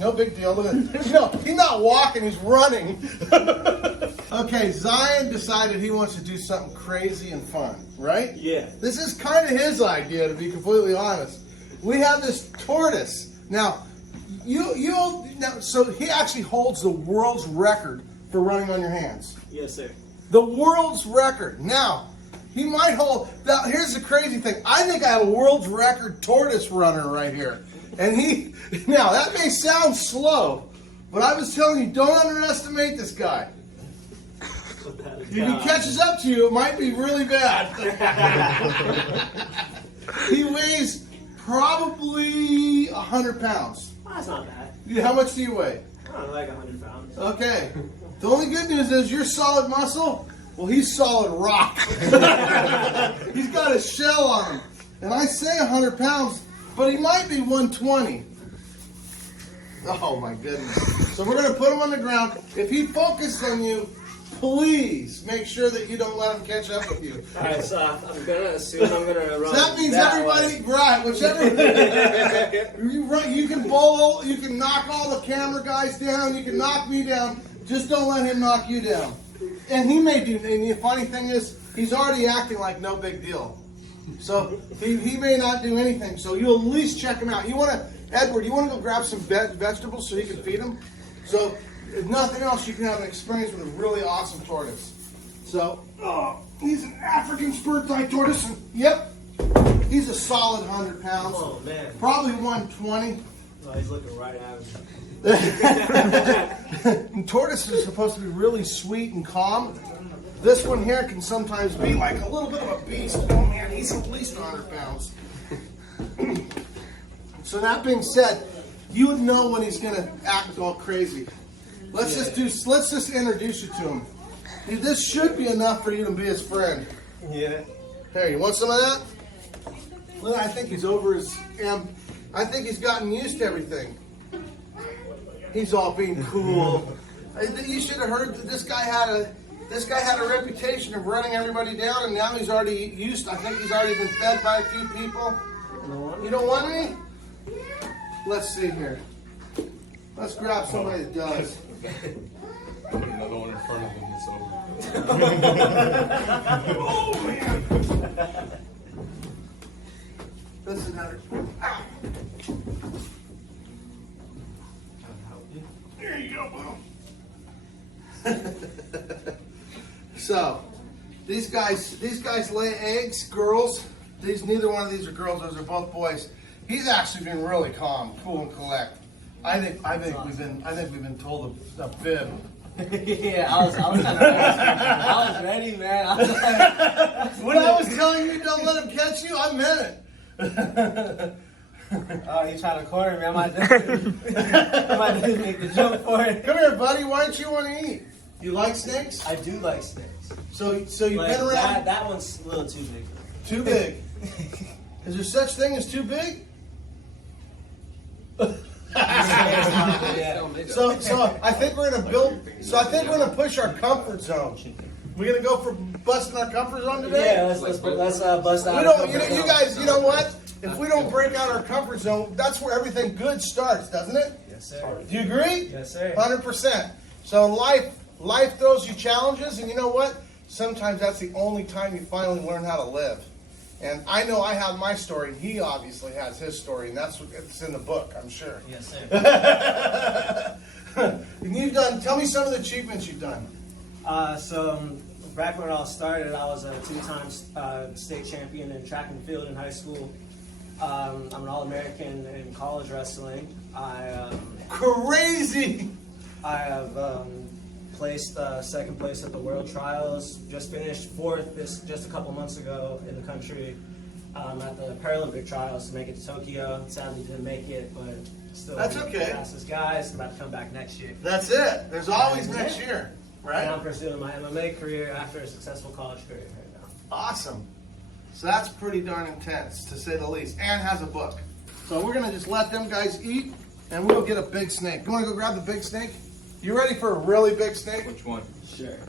No big deal. Look at, he's not walking, he's running. Okay, Zion decided he wants to do something crazy and fun, right? Yeah. This is kind of his idea, to be completely honest. We have this tortoise. Now, so he actually holds the world's record for running on your hands. Yes, sir. The world's record. Now, he might hold. Now, here's the crazy thing. I think I have a world's record tortoise runner right here. And now that may sound slow, but I was telling you, don't underestimate this guy. If he catches up to you, it might be really bad. He weighs probably 100 pounds. Oh, that's not bad. How much do you weigh? I don't know, like 100 pounds. Okay. The only good news is you're solid muscle. Well, he's solid rock. He's got a shell on him. And I say 100 pounds, but he might be 120. Oh, my goodness. So we're going to put him on the ground. If he focuses on you, please make sure that you don't let him catch up with you. All right, so I'm going to assume I'm going to run. So that means everybody, right, whichever. You can bowl, you can knock all the camera guys down, you can knock me down. Just don't let him knock you down. And he may do, and the funny thing is, he's already acting like no big deal. So he may not do anything. So you at least check him out. Edward, you want to go grab some vegetables so you can feed him? So if nothing else, you can have an experience with a really awesome tortoise. So, he's an African spur-type tortoise. And, yep, he's a solid 100 pounds. Oh, man. Probably 120. Oh, he's looking right at me. And tortoises are supposed to be really sweet and calm. This one here can sometimes be like a little bit of a beast. Oh man, he's at least 100 pounds. So that being said, you would know when he's going to act all crazy. Let's just introduce you to him. This should be enough for you to be his friend. Yeah. Here, you want some of that? Well, I think he's over his. I think he's gotten used to everything. He's all being cool. You should have heard that this guy had a reputation of running everybody down, and now he's already used. I think he's already been fed by a few people. You don't want any? Let's see here. Let's grab somebody that does. Another one in front of him is over. Oh man! This is another. Ow. There you go, Boom. So, these guys lay eggs, girls. Neither one of these are girls; those are both boys. He's actually been really calm, cool, and collect. I think we've been told a fib. Yeah, I was ready, man. I was like, when I was telling you don't let him catch you, I meant it. Oh, he's trying to corner me. I might just make the joke for it. Come here, buddy. Why don't you want to eat? You like snakes? I do like snakes. So you've Like, been around. that one's a little too big. Too big. Is there such thing as too big? Yeah. So I think we're gonna build. So I think we're gonna push our comfort zone. We're gonna go for busting our comfort zone today. Yeah, let's bust out. We don't. You guys. You know what? If we don't break out our comfort zone, that's where everything good starts, doesn't it? Yes, sir. Do you agree? Yes, sir. 100%. So life throws you challenges, and you know what? Sometimes that's the only time you finally learn how to live. And I know I have my story, and he obviously has his story, and it's in the book, I'm sure. Yes, sir. And tell me some of the achievements you've done. So back when I all started, I was a two-time state champion in track and field in high school. I'm an All-American in college wrestling. Crazy! I have placed second place at the World Trials. Just finished fourth just a couple months ago in the country at the Paralympic Trials to make it to Tokyo. Sadly didn't make it, but still That's okay. fastest guys. About to come back next year. That's it. There's always next year, right? And I'm pursuing my MMA career after a successful college career right now. Awesome. So that's pretty darn intense, to say the least, and has a book. So we're going to just let them guys eat, and we'll get a big snake. You want to go grab the big snake? You ready for a really big snake? Which one? Sure.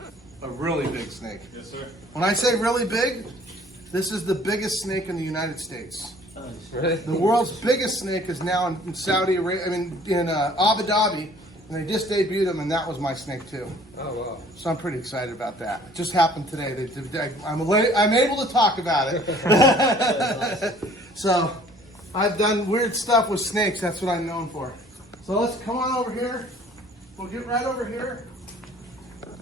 A really big snake. Yes, sir. When I say really big, this is the biggest snake in the United States. Really? The world's biggest snake is now in Saudi Arabia. I mean, in Abu Dhabi, and they just debuted him, and that was my snake too. Oh wow. So I'm pretty excited about that. It just happened today. I'm able to talk about it. So I've done weird stuff with snakes. That's what I'm known for. So let's come on over here. We'll get right over here.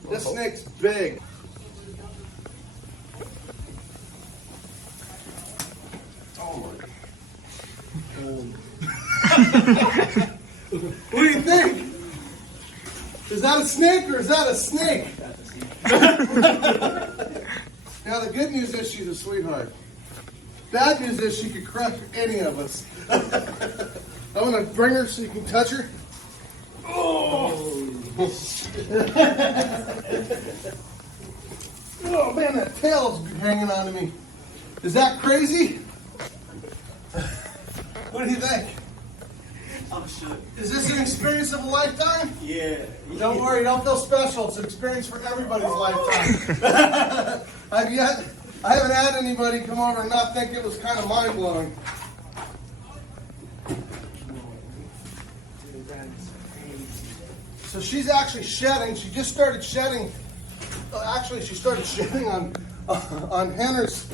This snake's big. Oh my. What do you think? Is that a snake or is that a snake? Now the good news is she's a sweetheart. Bad news is she could crush any of us. I'm gonna bring her so you can touch her. Oh, oh man, that tail's hanging on to me. Is that crazy? What do you think? I'm shook. Is this an experience of a lifetime? Yeah. Don't worry, don't feel special. It's an experience for everybody's lifetime. I haven't had anybody come over and not think it was kind of mind blowing. So she's actually shedding. She just started shedding. Actually, she started shedding on Henner's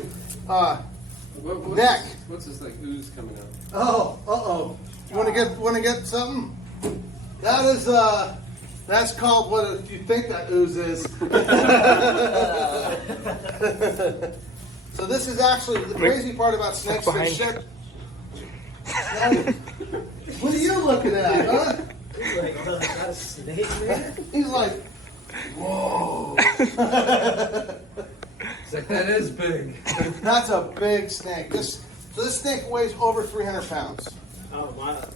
neck. What's this like ooze coming out? Oh, uh-oh. You want to get something? That is that's called what you think that ooze is. So this is actually the crazy part about snakes. They shed. What are you looking at, huh? He's like, oh, is that a snake, man? He's like, whoa. It's like that is big. That's a big snake. So this snake weighs over 300 pounds. Oh,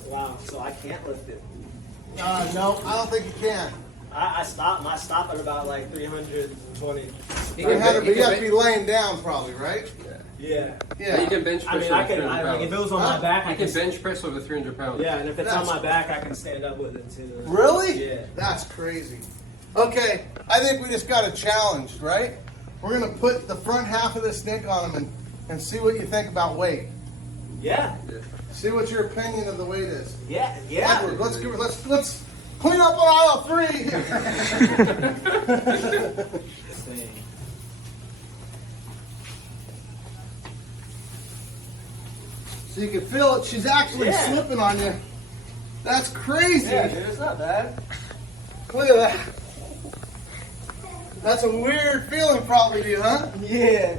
wow. So I can't lift it. No, I don't think you can. I stop at about like 320. 300, but you have to be laying down probably, right? Yeah. Yeah. You can bench I press mean, over 300 pounds. like, if it was on my back, I You can can bench press over 300 pounds. Yeah, and if it's on my back, I can stand up with it too. Really? Yeah. That's crazy. Okay, I think we just got a challenge, right? We're going to put the front half of this snake on him and see what you think about weight. Yeah. See what your opinion of the weight is. Yeah. Edward, let's clean up on aisle 3. So you can feel it. She's actually slipping on you. That's crazy. Yeah, dude, it's not bad. Look at that. That's a weird feeling probably to you, huh? Yeah.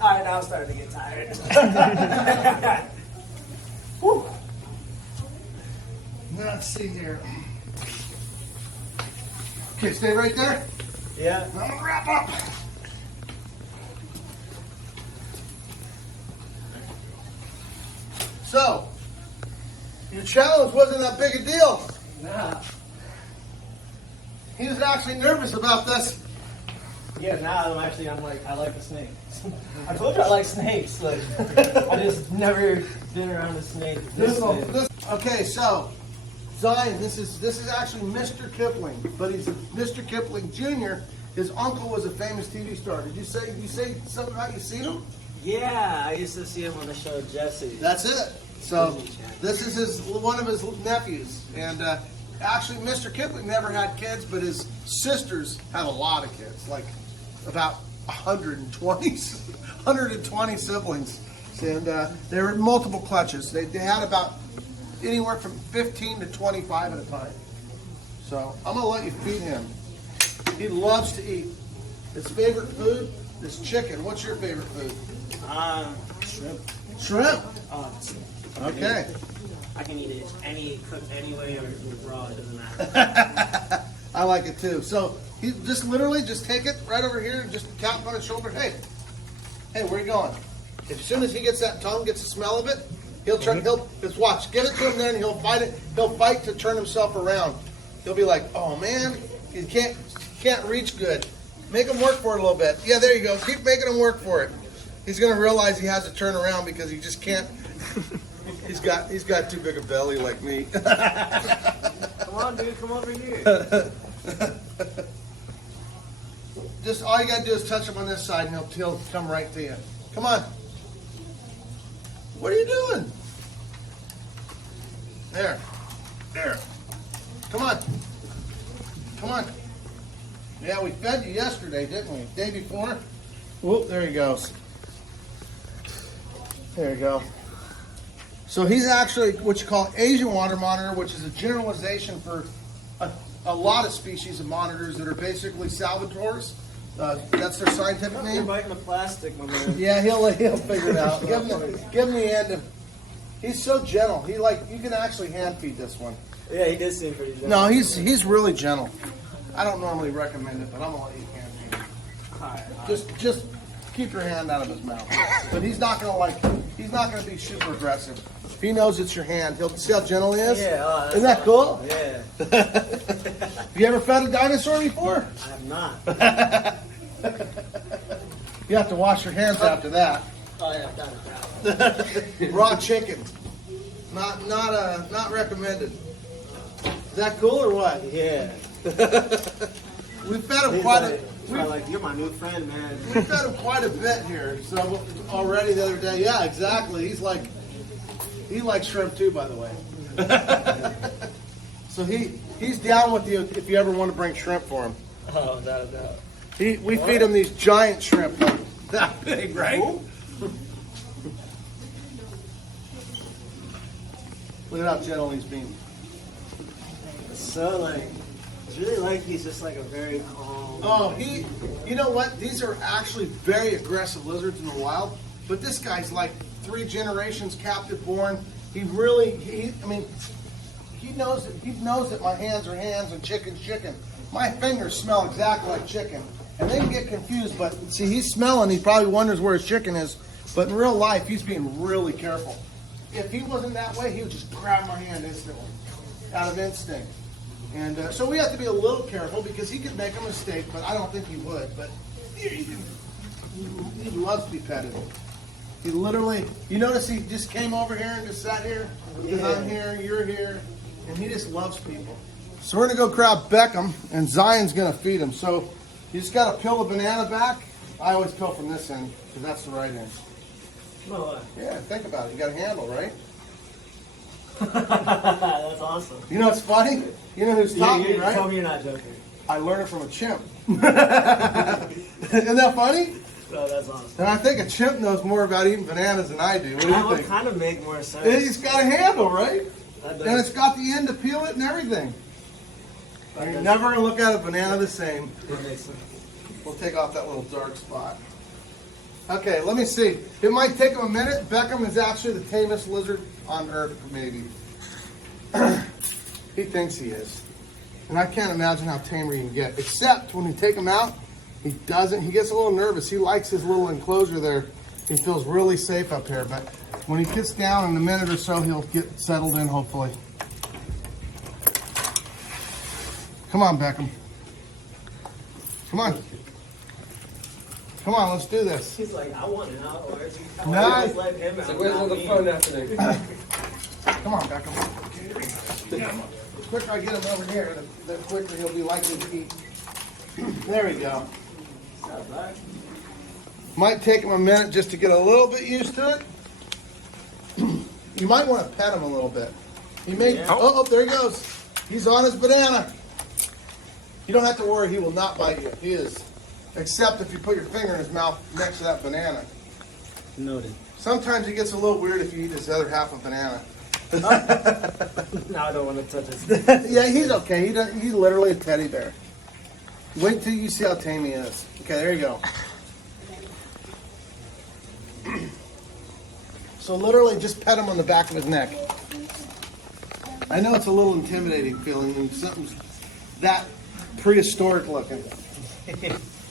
All right, now I'm starting to get tired. Whew. Let's see here. Okay, stay right there. Yeah. I'm gonna wrap up. So, your challenge wasn't that big a deal. Nah. He was actually nervous about this. Yeah, now I'm like, I like the snake. I told you I like snakes. Like, I just never been around a snake. Okay, so Zion, this is actually Mr. Kipling, but he's Mr. Kipling Jr. His uncle was a famous TV star. Did you say something about you seen him? Yeah, I used to see him on the show Jesse. That's it. So this is one of his nephews, and actually Mr. Kipling never had kids, but his sisters have a lot of kids, like about 120 siblings, and they were multiple clutches. They had about anywhere from 15 to 25 at a time. So I'm gonna let you feed him. He loves to eat. His favorite food is chicken. What's your favorite food? Shrimp. Shrimp. Okay. I can eat it cooked any way or raw. It doesn't matter. I like it too. So he just literally just take it right over here and just tap him on his shoulder. Hey, where you going? As soon as he gets that tongue, gets the smell of it, he'll turn. He'll just watch. Give it to him, then he'll fight it. He'll fight to turn himself around. He'll be like, oh man, he can't reach good. Make him work for it a little bit. Yeah, there you go. Keep making him work for it. He's gonna realize he has to turn around because he just can't. He's got too big a belly like me. Come on, dude. Come over here. Just all you gotta do is touch him on this side, and he'll come right to you. Come on. What are you doing? There. There. Come on. Come on. Yeah, we fed you yesterday, didn't we? Day before? Whoop, there he goes. There you go. So he's actually what you call Asian water monitor, which is a generalization for a lot of species of monitors that are basically salvators. That's their scientific You're name. biting the plastic, my man. Yeah, he'll figure it out. Give him the end. He's so gentle. You can actually hand feed this one. Yeah, he did seem pretty gentle. No, he's really gentle. I don't normally recommend it, but I'm gonna let you hand feed him. Alright. Just keep your hand out of his mouth. But he's not gonna be super aggressive. If he knows it's your hand, he'll see how gentle he is. Yeah, isn't that cool? Yeah. Have you ever fed a dinosaur before? I have not. You have to wash your hands after that. Oh yeah, I've done it. Raw chicken, not recommended. Is that cool or what? Yeah. We fed him He's quite like, a. like, you're my new friend, man. We fed him quite a bit here. So already the other day, yeah, exactly. He likes shrimp too, by the way. So he's down with you if you ever want to bring shrimp for him. Oh, without a doubt. We feed him these giant shrimp, like that big, right? Look at how gentle he's being. So it's really like he's just like a very calm. Oh, you know what? These are actually very aggressive lizards in the wild, but this guy's like 3 generations captive born. He knows it. He knows that my hands are hands and chicken's chicken. My fingers smell exactly like chicken, and they can get confused. But see, he's smelling. He probably wonders where his chicken is. But in real life, he's being really careful. If he wasn't that way, he would just grab my hand instantly, out of instinct. And so we have to be a little careful because he could make a mistake, but I don't think he would. But he loves to be petted. He literally, you notice he just came over here and just sat here because I'm here, you're here, and he just loves people. So we're gonna go grab Beckham, and Zion's gonna feed him. So you just gotta peel the banana back. I always peel from this end because that's the right end. No way. Yeah, think about it. You got a handle, right? That's awesome. You know what's funny? You know who's taught me, right? Tell me you're not joking. I learned it from a chimp. Isn't that funny? No, that's awesome. And I think a chimp knows more about eating bananas than I do. What do That you would think? kind of make more sense. It's got a handle, right? That And it's got the end to peel it and everything. And you're never going to look at a banana the same. That makes sense. We'll take off that little dark spot. Okay, let me see. It might take him a minute. Beckham is actually the tamest lizard on Earth, maybe. He thinks he is. And I can't imagine how tamer you can get. Except when you take him out, he doesn't. He gets a little nervous. He likes his little enclosure there. He feels really safe up here. But when he gets down in a minute or so, he'll get settled in, hopefully. Come on, Beckham. Come on. Come on, let's do this. He's like, I want out. Or is he Nice. just let him out? Where's all not the me? fun happening? Come on, Beckham. The quicker I get him over here, the quicker he'll be likely to eat. There we go. What's up, bud? Might take him a minute just to get a little bit used to it. You might want to pet him a little bit. He may. Yeah. Oh, there he goes. He's on his banana. You don't have to worry. He will not bite you. He is. Except if you put your finger in his mouth next to that banana. Noted. Sometimes it gets a little weird if you eat his other half of banana. Now I don't want to touch his. Yeah, he's okay. He's literally a teddy bear. Wait till you see how tame he is. Okay, there you go. So literally just pet him on the back of his neck. I know it's a little intimidating feeling when something's that prehistoric looking.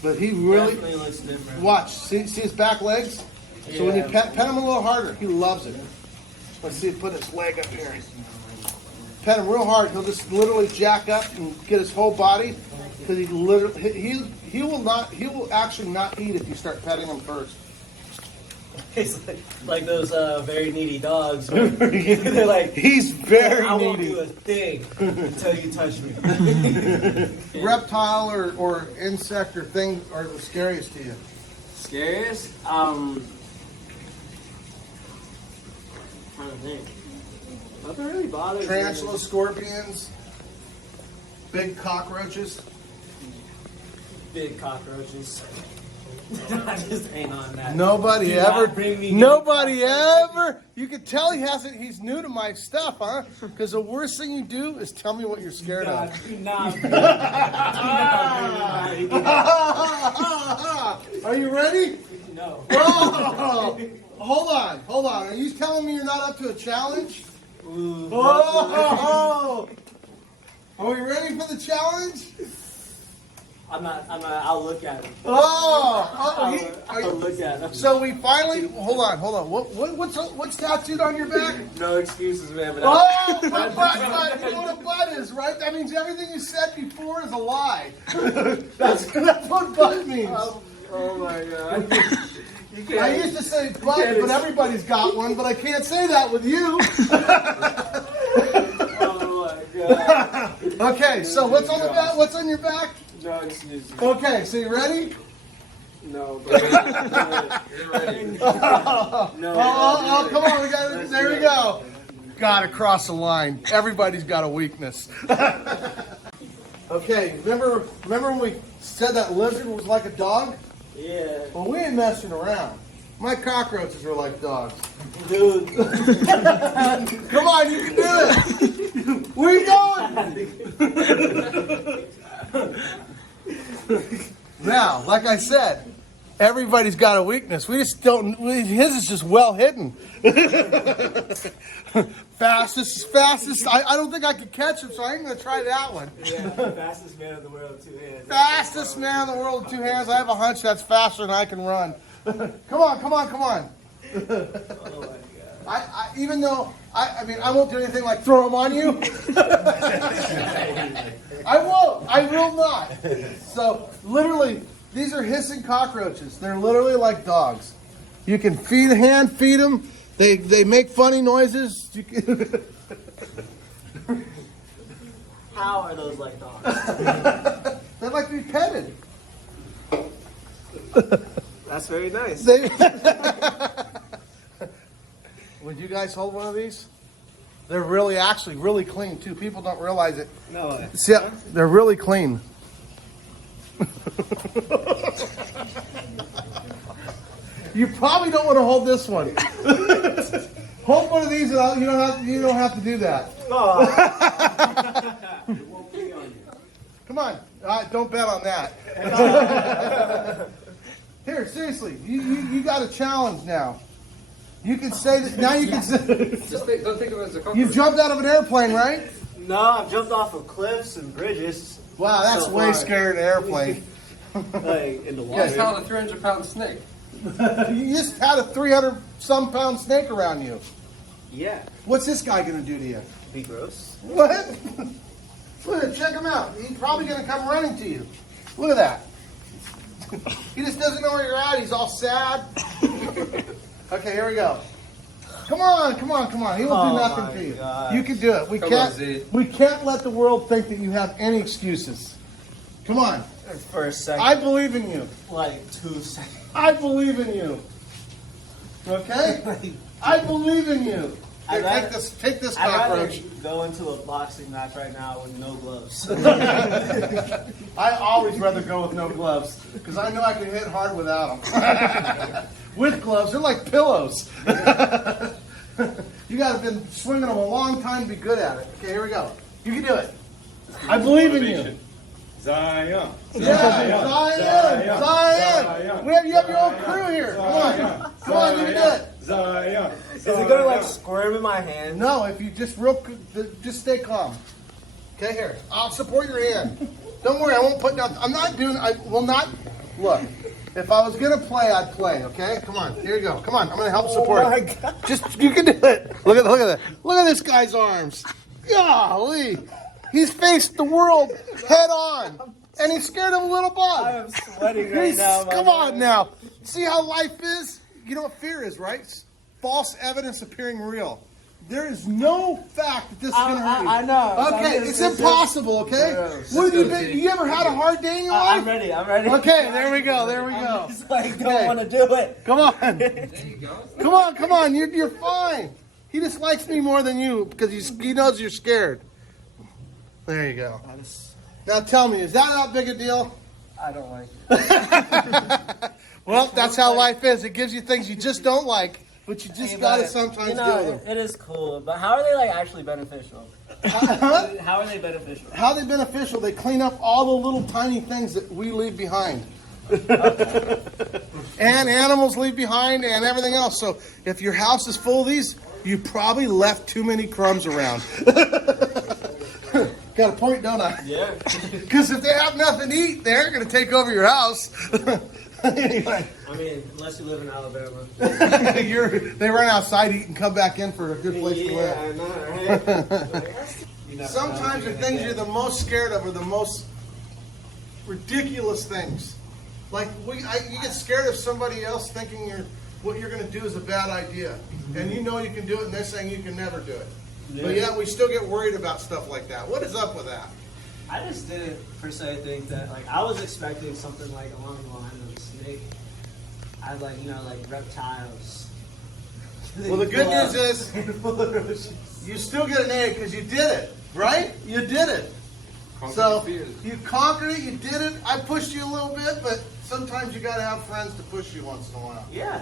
But he really, Definitely looks different. watch, see his back legs? So when you pet him a little harder, he loves it. Let's see, put his leg up here. Pet him real hard, he'll just literally jack up and get his whole body. Because he will actually not eat if you start petting him first. It's like those very needy dogs. They're like, He's very I won't needy. do a thing until you touch me. Reptile or insect or thing are the scariest to you? Scariest? trying to think. Nothing really bothers me. Tarantula, scorpions, big cockroaches. Big cockroaches. I just ain't on that. Nobody Do not ever. bring me Nobody any ever. You can tell he hasn't. He's new to my stuff, huh? Because the worst thing you do is tell me what you're scared of. Do not bring me Are you ready? No. Oh, hold on. Are you telling me you're not up to a challenge? Ooh, Oh, are we ready for the challenge? I'm not. I'll look at him. Are I'll you, look at him. so we finally. Hold on. What's tattooed on your back? No excuses, man. But Oh, but you know what a butt is, right? That means everything you said before is a lie. That's what butt means. oh my god. You can't. I used to say butt, but everybody's got one, but I can't say that with you. Oh my god. Okay, so what's on the back? What's on your back? No excuses. Okay, so you ready? No. But You're ready. no. Oh, come on, there we go. Gotta cross the line. Everybody's got a weakness. Okay, remember when we said that lizard was like a dog? Yeah. Well, we ain't messing around. My cockroaches are like dogs. Dude. Come on, you can do it. Where you going? Now, like I said, everybody's got a weakness. We just don't. His is just well hidden. Fastest. I don't think I could catch him, so I ain't gonna try that one. Yeah, fastest man in the world with 2 hands. Fastest man in the world with 2 hands. I have a hunch that's faster than I can run. Come on. Oh my god. Even though I won't do anything like throw them on you. I won't. I will not. So literally, these are hissing cockroaches. They're literally like dogs. You can hand feed them. They make funny noises. You can How are those like dogs? They like to be petted. That's very nice. Would you guys hold one of these? They're really clean too. People don't realize it. No. See, they're really clean. You probably don't want to hold this one. Hold one of these, and you don't have to do that. Oh. It won't be on you. Come on, don't bet on that. Here, seriously, you got a challenge now. You can say that now. You can say Don't think of it as a cockroach. you jumped out of an airplane, right? No, I've jumped off of cliffs and bridges. Wow, that's So way far. scarier than an airplane. Like in the You water. just held a 300-pound snake. You just had a 300-some-pound snake around you. Yeah. What's this guy gonna do to you? Be gross. What? Look, check him out. He's probably gonna come running to you. Look at that. He just doesn't know where you're at. He's all sad. Okay, here we go. Come on. He will Oh do nothing my to you. God. You can do it. Come on, Z. We can't let the world think that you have any excuses. Come on. For a second. I believe in you. Like 2 seconds. I believe in you. Okay? I believe in you. Here, take this I'd rather cockroach. go into a boxing match right now with no gloves. I always rather go with no gloves because I know I can hit hard without them. With gloves, they're like pillows. You got to have been swinging them a long time to be good at it. Okay, here we go. You can do it. I believe in you. Zion. Yeah, Zion. You have your own crew here. Come on, you can do it. Zion. Is it gonna like squirm in my hand? No, if you just stay calm. Okay, here. I'll support your hand. Don't worry, I won't put down. I will not. Look, if I was gonna play, I'd play. Okay, come on. Here you go. Come on, I'm gonna help support. Oh my it. God. You can do it. Look at that. Look at this guy's arms. Golly, he's faced the world head on, and he's scared of a little bug. I am sweating right now. Come on now. See how life is? You know what fear is, right? False evidence appearing real. There is no fact that this is going to hurt you. I know. Okay, it's impossible, okay? What have you been? You ever had a hard day in your life? I'm ready. Okay, there we go. I'm just like, don't Okay. want to do it. Come on. There you go. Come on. You're fine. He just likes me more than you because he knows you're scared. There you go. Now tell me, is that not big a deal? I don't like it. Well, that's how life is. It gives you things you just don't like, but you just gotta sometimes deal with them. It is cool, but how are they like actually beneficial? Huh? How are they beneficial? How are they beneficial? They clean up all the little tiny things that we leave behind. And animals leave behind and everything else. So if your house is full of these, you probably left too many crumbs around. Got a point, don't I? Yeah. Because if they have nothing to eat, they're going to take over your house. Anyway. I mean, unless you live in Alabama. They run outside, eat, and come back in for a good place to live. I know, right? Sometimes the things you're the most scared of are the most ridiculous things. Like you get scared of somebody else thinking what you're going to do is a bad idea, and you know you can do it, and they're saying you can never do it. But yeah, we still get worried about stuff like that. What is up with that? I just didn't per se think that, like, I was expecting something like along the line of a snake. I was like, like reptiles. Well, the good news is you still get an A because you did it, right? You did it. So you conquered it, you did it. I pushed you a little bit, but sometimes you got to have friends to push you once in a while. Yeah.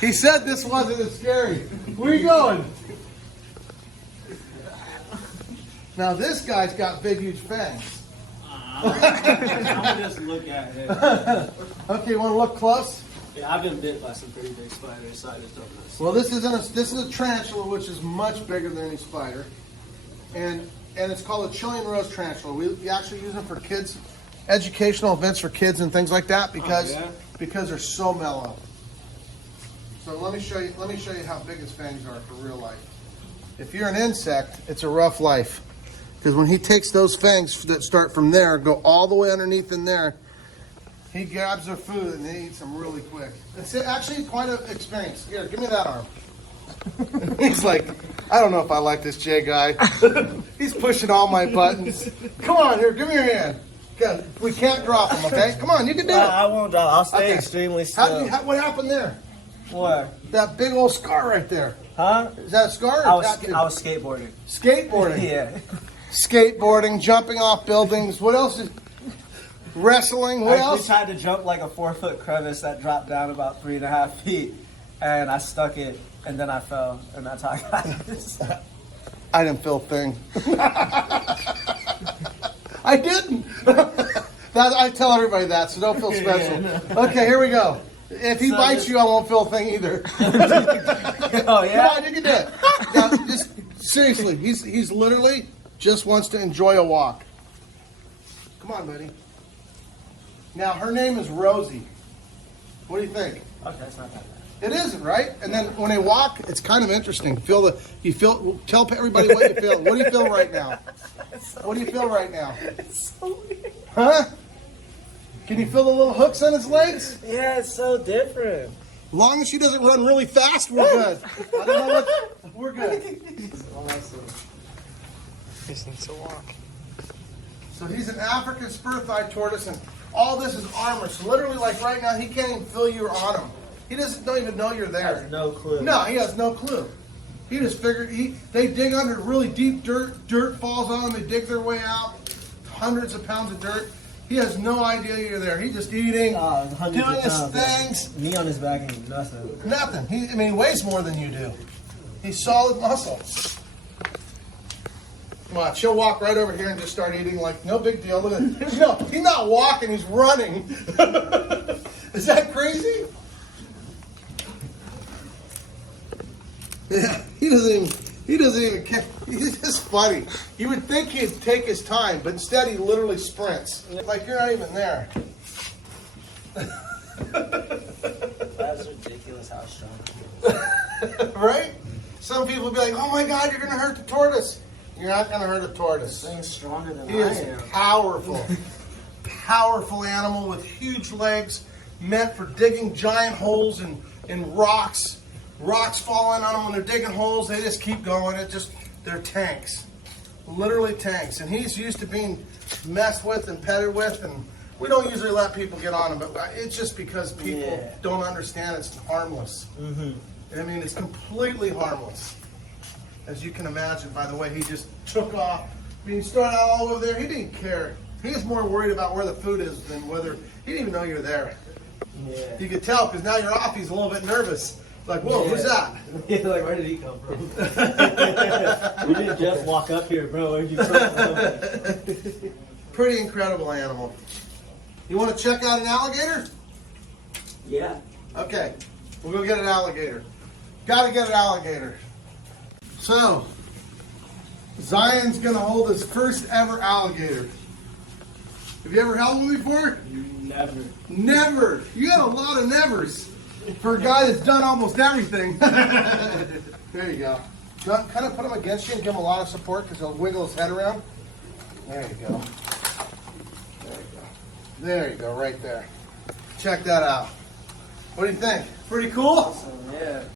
He said this wasn't as scary. Where you going? Now this guy's got big, huge fangs. I'm gonna just look at it. Okay, you want to look close? Yeah, I've been bit by some pretty big spiders, so I just don't know. Well, this is a tarantula, which is much bigger than any spider, and it's called a Chilean rose tarantula. We actually use them for kids, educational events for kids and things like that because they're so mellow. So let me show you how big his fangs are for real life. If you're an insect, it's a rough life because when he takes those fangs that start from there, go all the way underneath in there. He grabs their food and he eats them really quick. It's actually quite an experience. Here, give me that arm. He's like, I don't know if I like this Jay guy. He's pushing all my buttons. Come on, here, give me your hand. Good. We can't drop him, okay? Come on, you can do it. I won't drop. I'll stay Okay. extremely still. What happened there? What? That big old scar right there. Huh? Is that a scar? Or I was skateboarding. Skateboarding. Yeah. Skateboarding, jumping off buildings. What else is... Wrestling, what I else? tried to jump like a 4-foot crevice that dropped down about 3.5 feet, and I stuck it, and then I fell, and that's how I got this. I didn't feel a thing. I didn't. I tell everybody that, so don't feel special. Okay, here we go. If he bites you, I won't feel a thing either. Oh yeah? Come on, you can do it. Now, just seriously, he's literally just wants to enjoy a walk. Come on, buddy. Now, her name is Rosie. What do you think? Okay, that's not that bad. It isn't, right? And then when they walk, it's kind of interesting. Tell everybody what you feel. What do you feel right now? What do you feel right now? It's so weird. Huh? Can you feel the little hooks on his legs? Yeah, it's so different. As long as she doesn't run really fast, we're good. I don't know what... We're good. Awesome. He needs to walk. So he's an African spur-thighed tortoise, and all this is armor. So literally, like right now, he can't even feel you're on him. He don't even know you're He there. has no clue. No, he has no clue. He just figured they dig under really deep dirt. Dirt falls on them. They dig their way out. Hundreds of pounds of dirt. He has no idea you're there. He's just eating, doing his things. Me on his back ain't nothing. Nothing. He weighs more than you do. He's solid muscle. Watch, he'll walk right over here and just start eating like no big deal. Look at it. No, he's not walking, he's running. Is that crazy? Yeah, he doesn't even care. He's just funny. You would think he'd take his time, but instead he literally sprints. Like you're not even there. That's ridiculous how strong. Right? Some people be like, oh my God, you're gonna hurt the tortoise. You're not going to hurt a tortoise. This thing's stronger than He I is am. powerful. Powerful animal with huge legs, meant for digging giant holes in rocks. Rocks falling on them when they're digging holes. They just keep going. They're tanks. Literally tanks. And he's used to being messed with and petted with. And We don't usually let people get on them, but it's just because people Yeah. don't understand it's harmless. I mean, it's completely harmless. As you can imagine by the way he just took off. I mean, he started out all over there. He didn't care. He was more worried about where the food is than whether, he didn't even know you're there. Yeah. You could tell because now you're off, he's a little bit nervous. Like, whoa, who's that? Yeah, like, where did he come from? We didn't just walk up here, bro. Where'd you come from? Pretty incredible animal. You want to check out an alligator? Yeah. Okay, we'll go get an alligator. Gotta get an alligator. So, Zion's gonna hold his first ever alligator. Have you ever held one before? Never. Never. You got a lot of nevers for a guy that's done almost everything. There you go. Kind of put him against you and give him a lot of support because he'll wiggle his head around. There you go. There you go. There you go, right there. Check that out. What do you think? Pretty cool? Yeah.